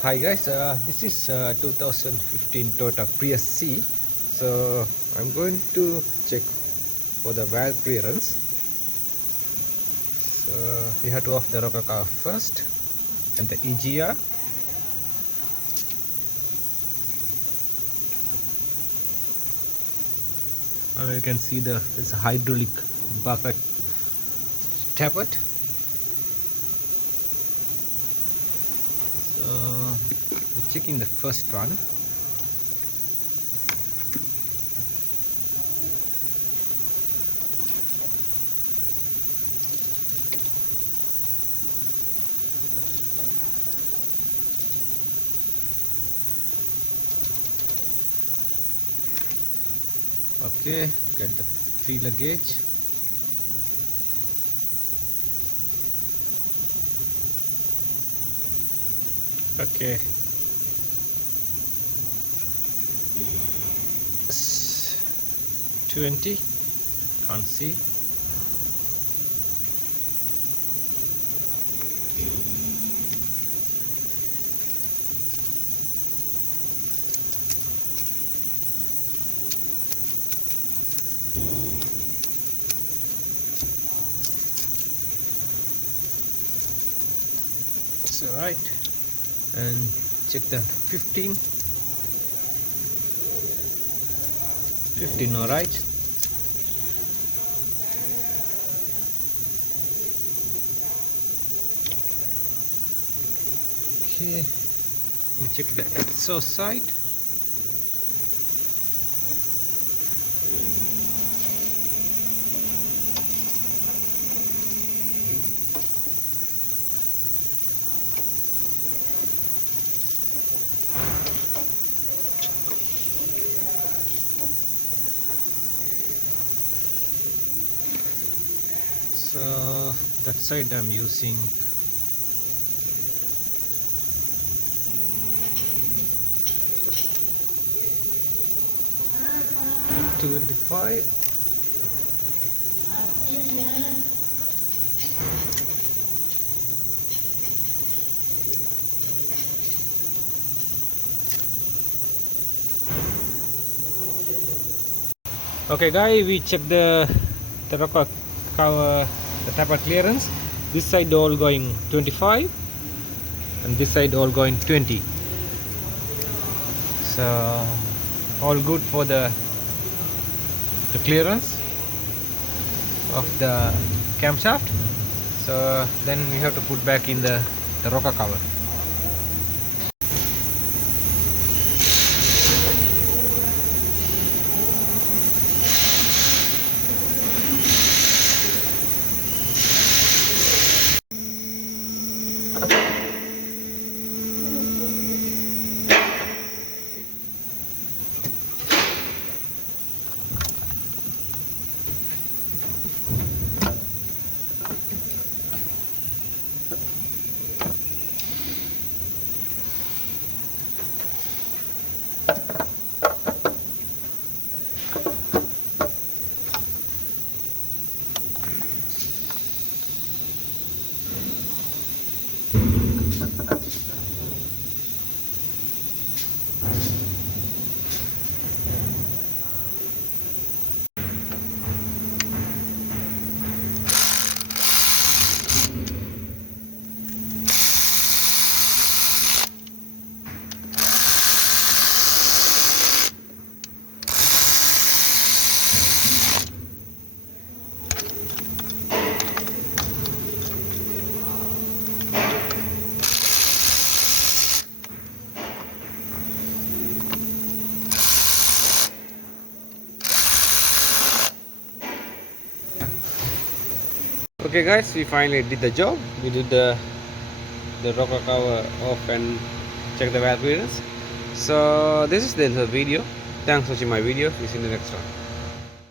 Hi guys, this is 2015 Toyota Prius C. So I'm going to check for the valve clearance. So we have to off the rocker car first and the EGR. And you can see it's a hydraulic bucket tappet. So we're checking the first one. Okay, get the feeler gauge. Okay, 20, can't see. It's alright. And check the 15. Alright. Okay, we check the exhaust side. So that side I'm using 25. Okay guys, we check the rocker cover, the taper clearance. This side all going 25 and this side all going 20. So all good for the clearance of the camshaft. So then we have to put back in the rocker cover. Okay guys, we finally did the job. We did the rocker cover off and check the valve clearance. So this is the end of the video. Thanks for watching my video. See you in the next one.